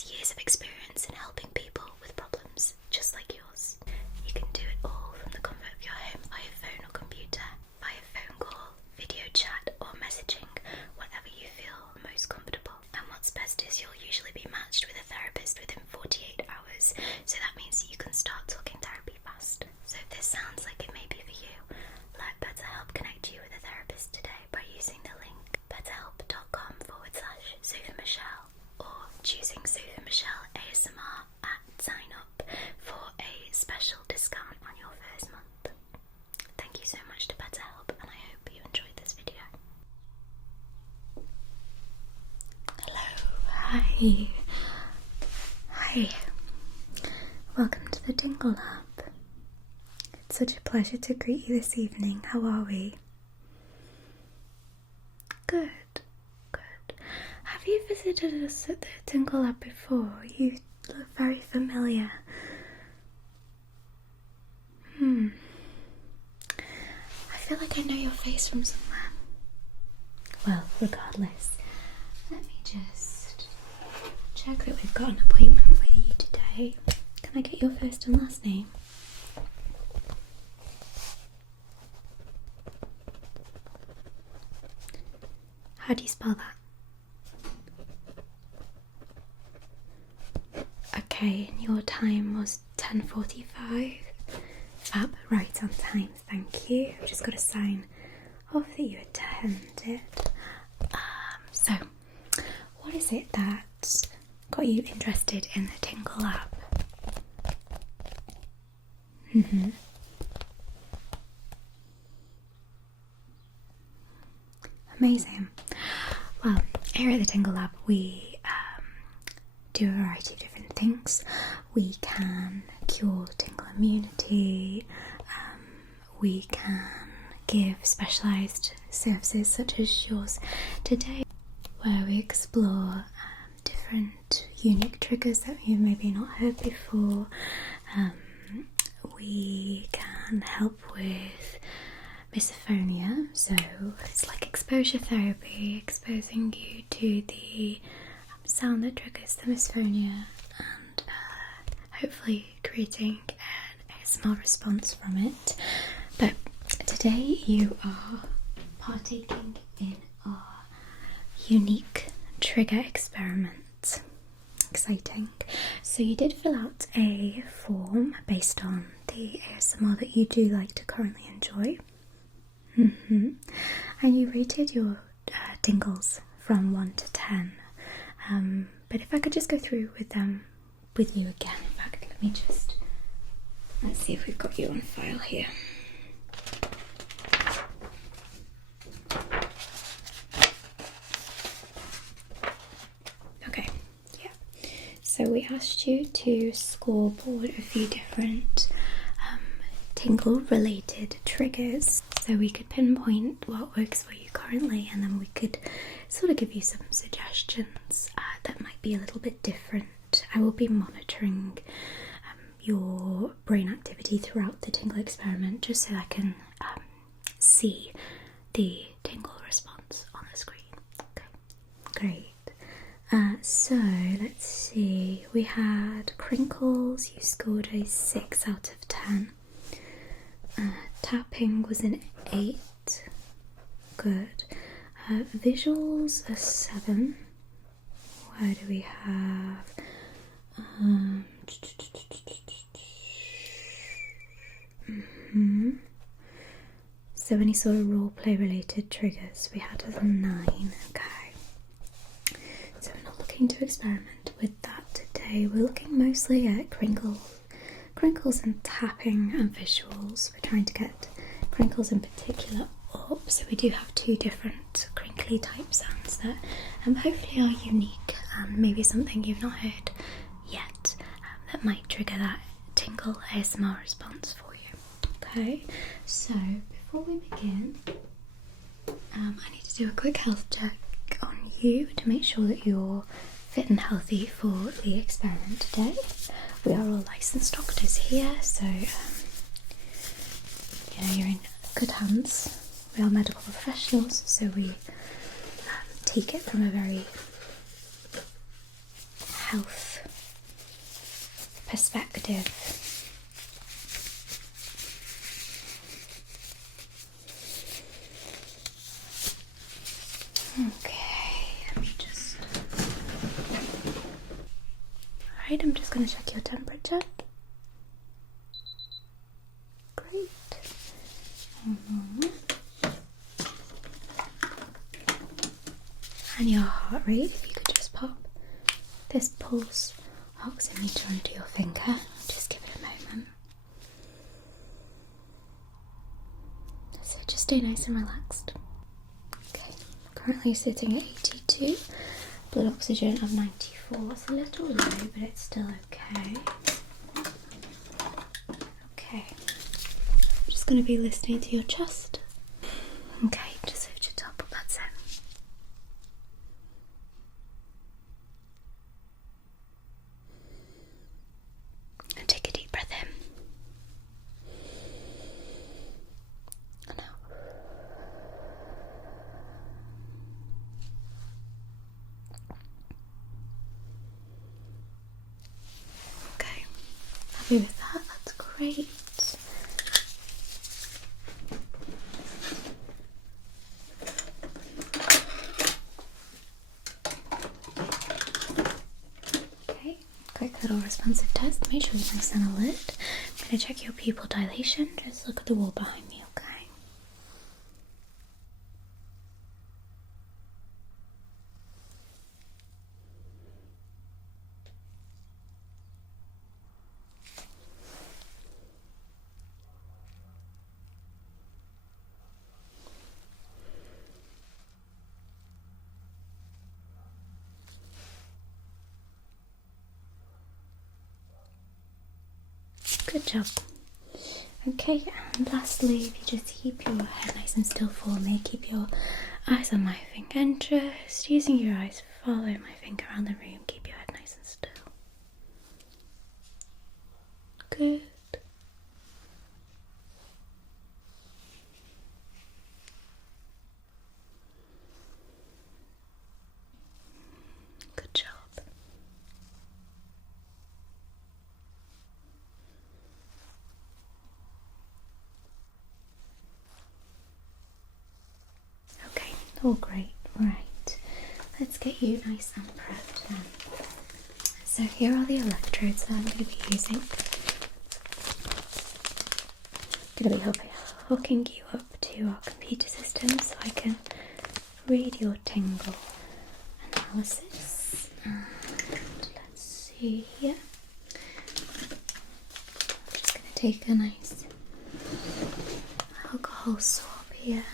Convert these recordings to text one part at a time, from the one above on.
has years of experience in helping people with problems just like yours. You can do it all from the comfort of your home via phone or computer, via phone call, video chat or messaging, whatever you feel most comfortable. And what's best is you'll usually be matched with a therapist within 48 hours, so that means you can start talking therapy fast. So if this sounds like it may be for you, let BetterHelp connect you with a therapist today by using the link betterhelp.com/SophieMichelle or choosing Sophie Michelle ASMR at sign up for a special discount on your first month. Thank you so much to BetterHelp, and I hope you enjoyed this video. Hello, hi. Welcome to the Tingle Lab. It's such a pleasure to greet you this evening. How are we? Good. Have you visited us at the Tingle Lab before? You look very familiar. I feel like I know your face from somewhere. Well, regardless, let me just check that we've got an appointment with you today. Can I get your first and last name? How do you spell that? Okay, and your time was 10:45. Fab, right on time, thank you. I've just got to sign off that you attended. So, what is it that got you interested in the Tingle Lab? Amazing. Well, here at the Tingle Lab we do a variety of different things. We can cure tingle immunity, we can give specialised services such as yours today, where we explore different unique triggers that you've maybe not heard before. We can help with misophonia, so it's like exposure therapy, exposing you to the sound that triggers the misophonia and hopefully creating an ASMR response from it. But today you are partaking in our unique trigger experiment. Exciting. So you did fill out a form based on the ASMR that you do like to currently enjoy. And you rated your tingles from 1 to 10. But if I could just go through with them with you again. In fact, let's see if we've got you on file here. Okay, yeah. So we asked you to scoreboard a few different tingle related triggers so we could pinpoint what works for you currently, and then we could sort of give you some suggestions that might be a little bit different. I will be monitoring your brain activity throughout the tingle experiment just so I can see the tingle response on the screen. Okay, great. So let's see, we had crinkles, you scored a 6 out of 10. Tapping was an 8. Good. Visuals a 7. Where do we have? So any sort of roleplay related triggers we had as a 9. Okay. So we're not looking to experiment with that today. We're looking mostly at crinkles and tapping and visuals. We're trying to get crinkles in particular up, so we do have 2 different crinkly type sounds that hopefully are unique and maybe something you've not heard yet that might trigger that tingle ASMR response for you. Okay, so before we begin, I need to do a quick health check on you to make sure that you're fit and healthy for the experiment today. We are all licensed doctors here, so you're in good hands. We are medical professionals, so we take it from a very health perspective. Okay, let me just... Alright, I'm just going to check your temperature. Great. And your heart rate, if you could just pop this pulse oximeter onto your finger. Just give it a moment. So just stay nice and relaxed. Okay, currently sitting at 82, blood oxygen of 94. It's a little low, but it's still okay. Okay, I'm just going to be listening to your chest. Okay, just lift your top up, that's it. And take a deep breath in. And out. Okay, happy with that, that's great. Okay, quick little responsive test, make sure you're nice and alert. I'm going to check your pupil dilation, just look at the wall behind me, okay? Good job. Okay, and lastly, if you just keep your head nice and still for me, keep your eyes on my finger, and just using your eyes, follow my finger around the room, keep your head nice and still. Good. Good job. Okay, all great. Right, let's get you nice and prepped then. So here are the electrodes that I'm going to be using. I'm going to be hooking you up to our computer system so I can read your tingle analysis. And let's see here. I'm just going to take a nice alcohol swab here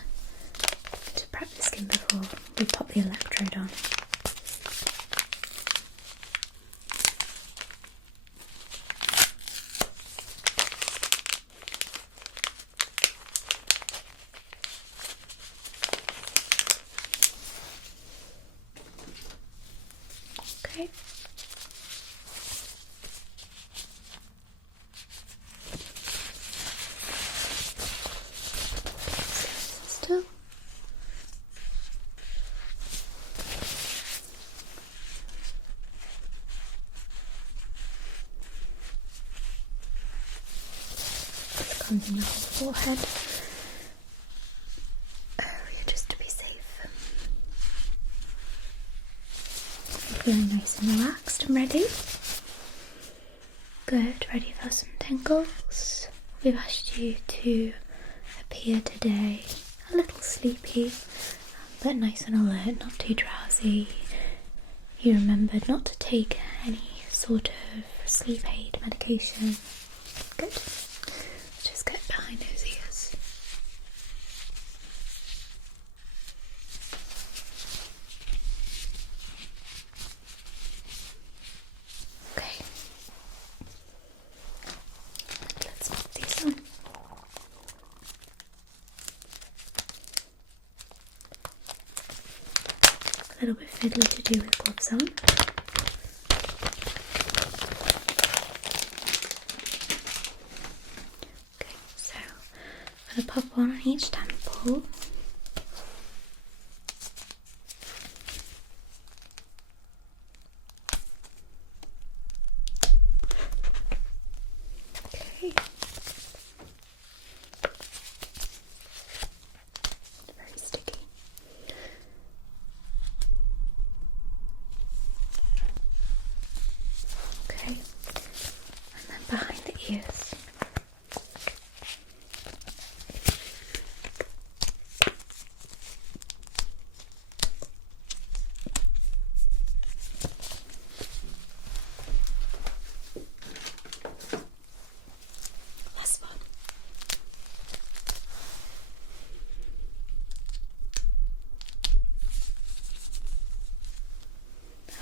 to prep the skin before we pop the electrode on. Okay. Still. Just cleansing the whole forehead area just to be safe. Feeling nice and relaxed and ready. Good, ready for some tingles. We've asked you to appear today a little sleepy, but nice and alert, not too drowsy. You remembered not to take any sort of sleep aid medication. Good. Let's just get behind those ears. Okay. Let's pop these on. A little bit fiddly to do with gloves on. Okay, so I'm going to pop one on each temple.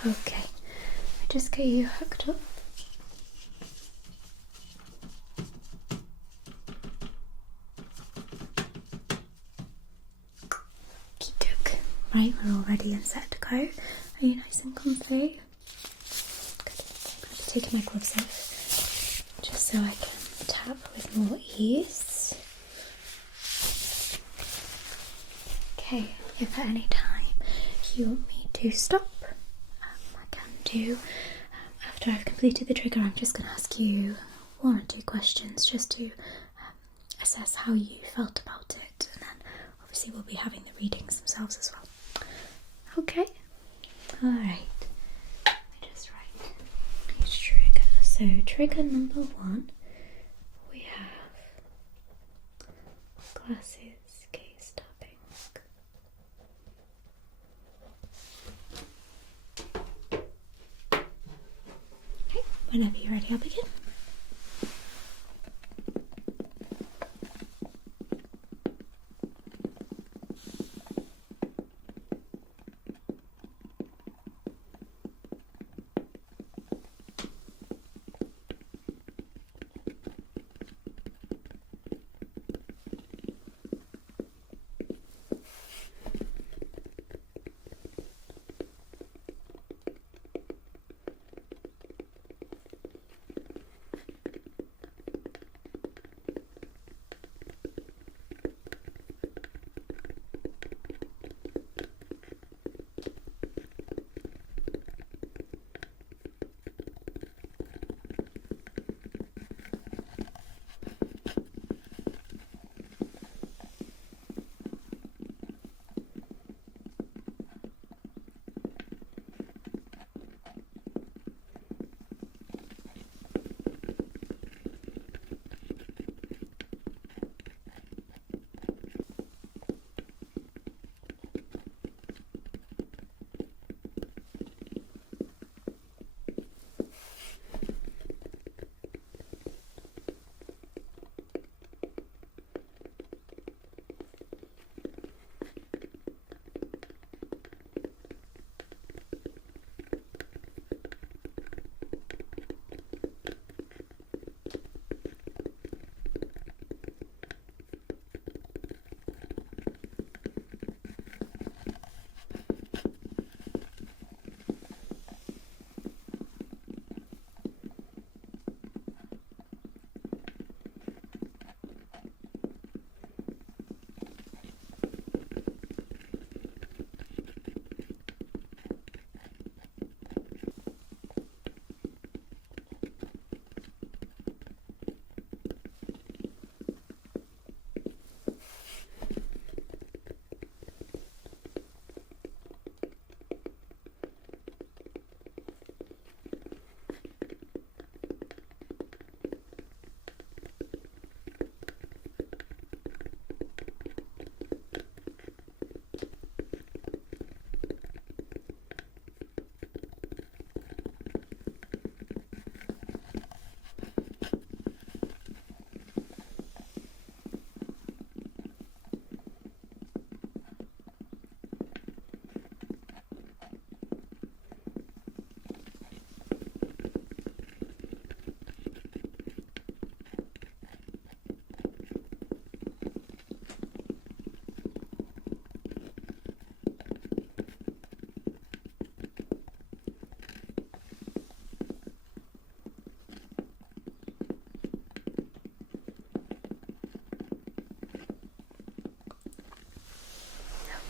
Okay, I just get you hooked up. Okey-doke. Right, we're all ready and set to go. Are you nice and comfy? Good. I'm going to take my gloves off just so I can tap with more ease. Okay, if at any time you want me to stop, I can do. After I've completed the trigger, I'm just going to ask you 1 or 2 questions just to assess how you felt about it, and then obviously we'll be having the readings themselves as well. Okay? Alright. Let me just write each trigger. So, trigger number 1, we have glasses, case tapping. Okay, whenever you're ready, I'll begin.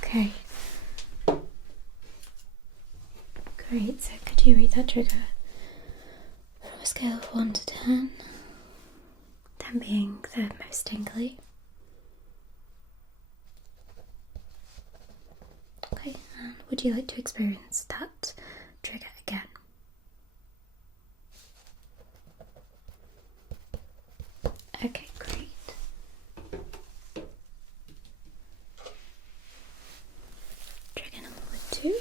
Okay. Great, so could you read that trigger from a scale of 1 to 10? 10 being the most tingly. Okay, and would you like to experience that trigger again? Okay, great. Trigger number 2.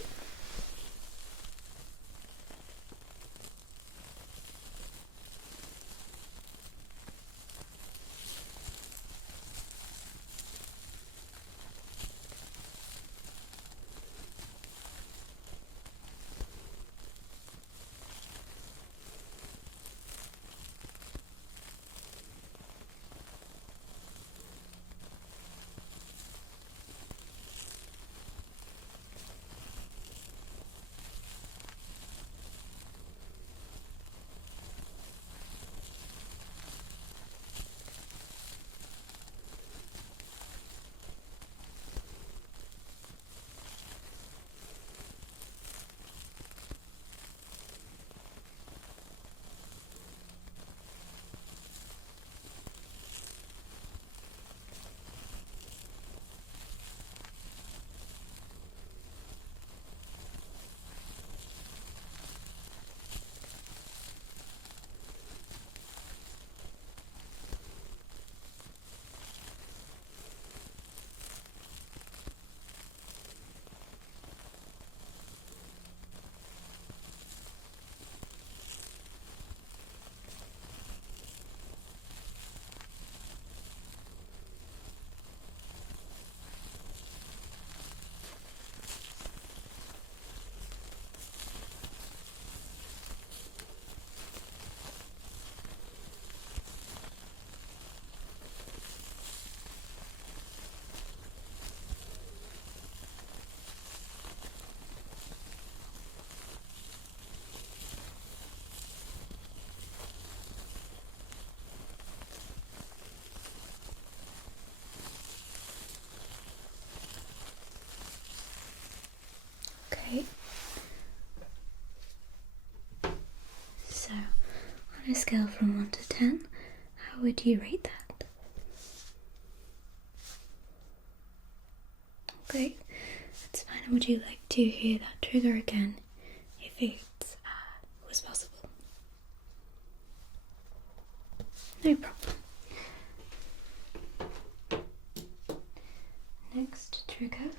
On a scale from 1 to 10, how would you rate that? Okay, that's fine. And would you like to hear that trigger again if it was possible? No problem. Next trigger.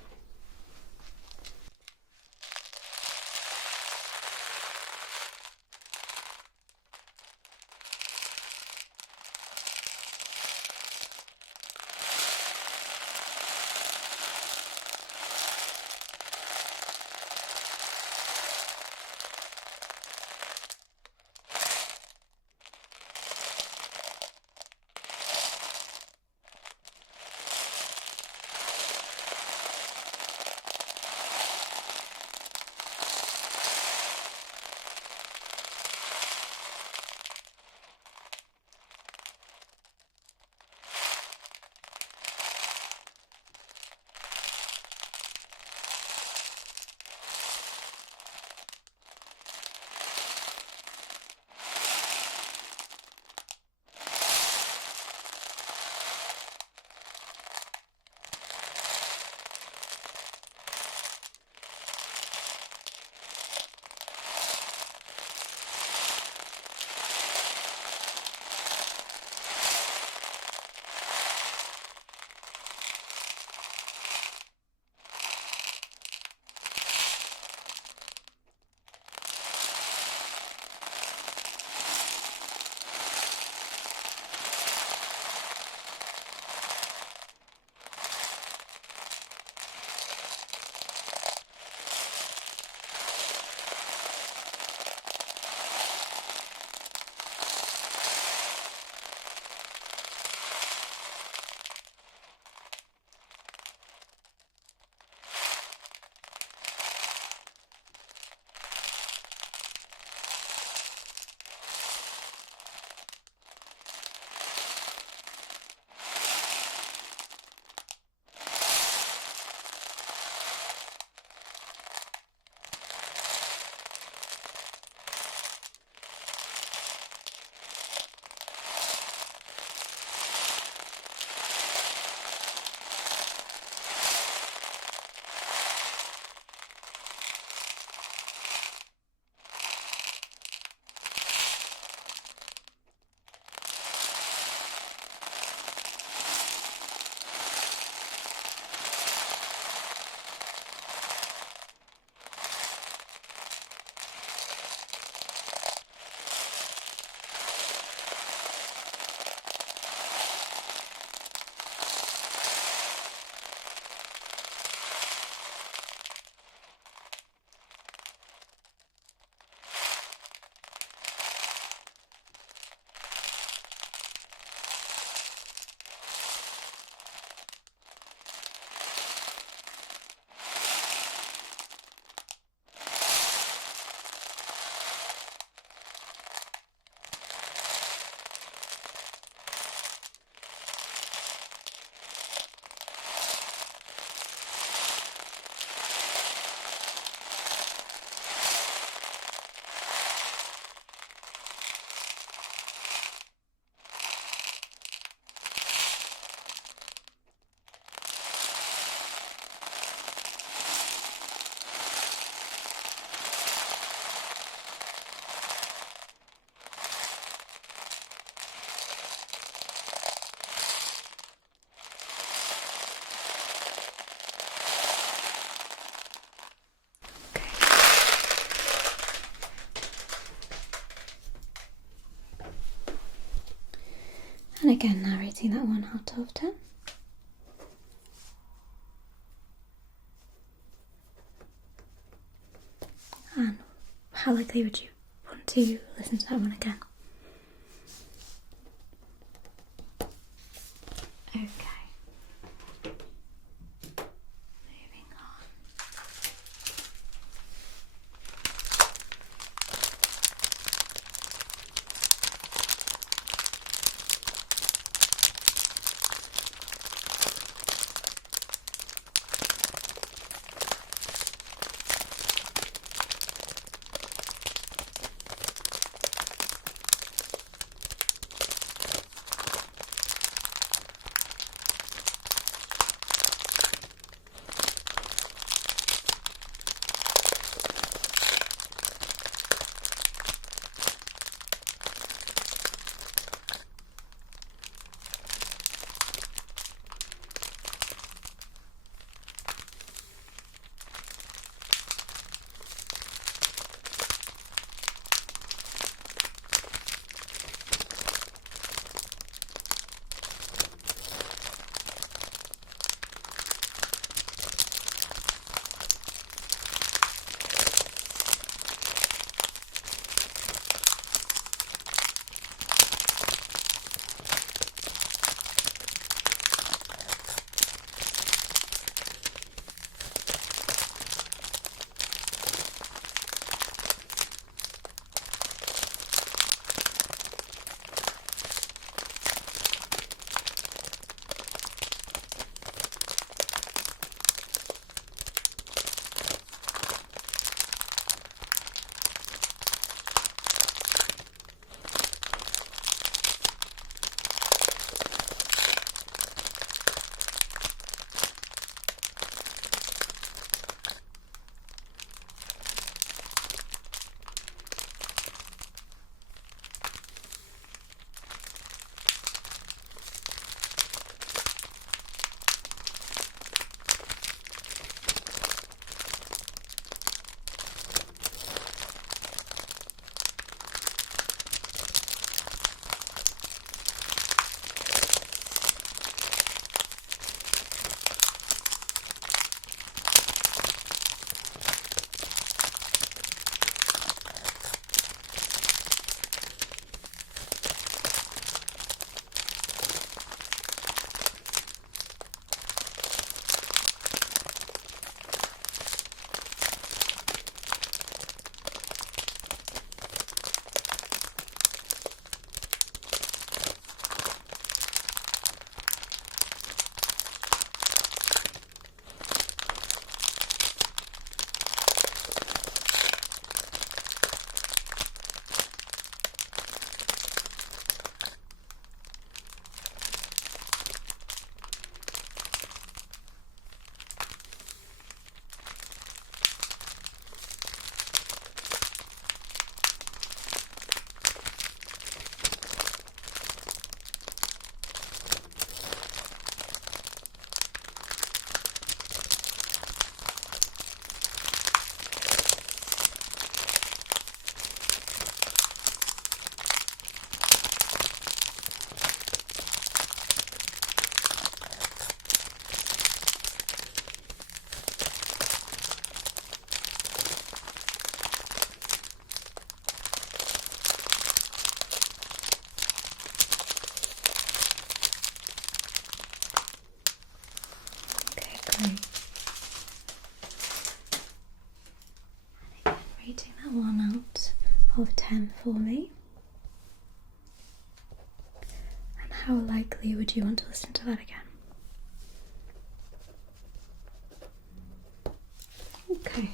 And again, now rating that 1 out of 10. And how likely would you want to listen to that one again? Okay. Moving on. 10 for me. And how likely would you want to listen to that again? Okay.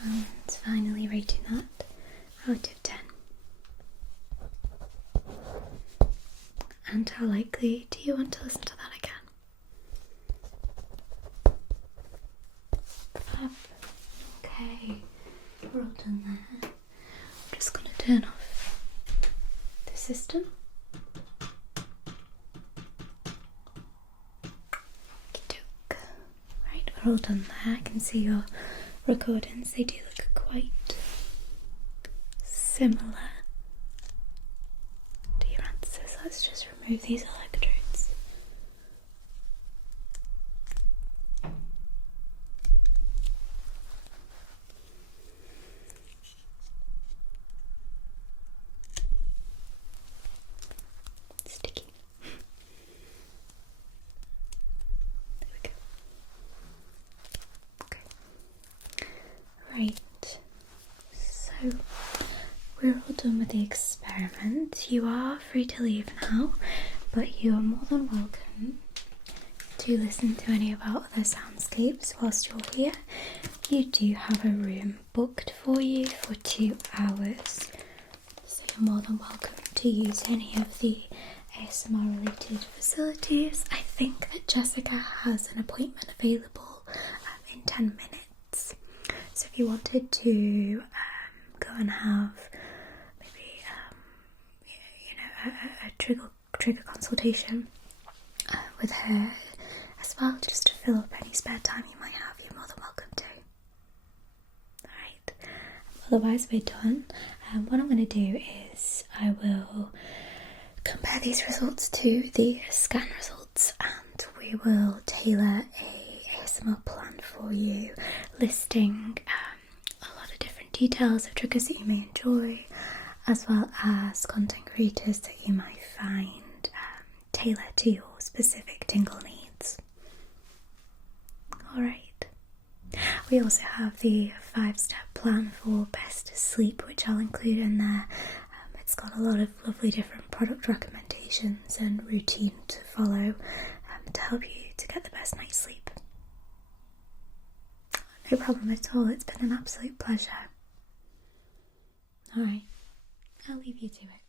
And finally rating that out of 10. And how likely do you want to listen to that again? Fab. Okay, we're all done there. I'm just going to turn off the system. Okey-doke. Right, we're all done there. I can see your recordings, they do look quite similar to your answers. Let's just remove these electrodes. Sticky. There we go. Okay. Right, so we're all done with the experiment. You are free to leave now, but you are more than welcome to listen to any of our other soundscapes whilst you're here. You do have a room booked for you for 2 hours, so you're more than welcome to use any of the ASMR related facilities. I think that Jessica has an appointment available in 10 minutes. So if you wanted to go and have maybe a trigger consultation with her as well, just to fill up any spare time you might have, you're more than welcome to. Alright, otherwise we're done. What I'm going to do is I will compare these results to the scan results, and we will tailor a ASMR plan for you, listing a lot of different details of triggers that you may enjoy, as well as content creators that you might find tailor to your specific tingle needs. Alright, We also have the 5-step plan for best sleep, which I'll include in there. It's got a lot of lovely different product recommendations and routine to follow to help you to get the best night's sleep. No problem at all, it's been an absolute pleasure. Alright, I'll leave you to it.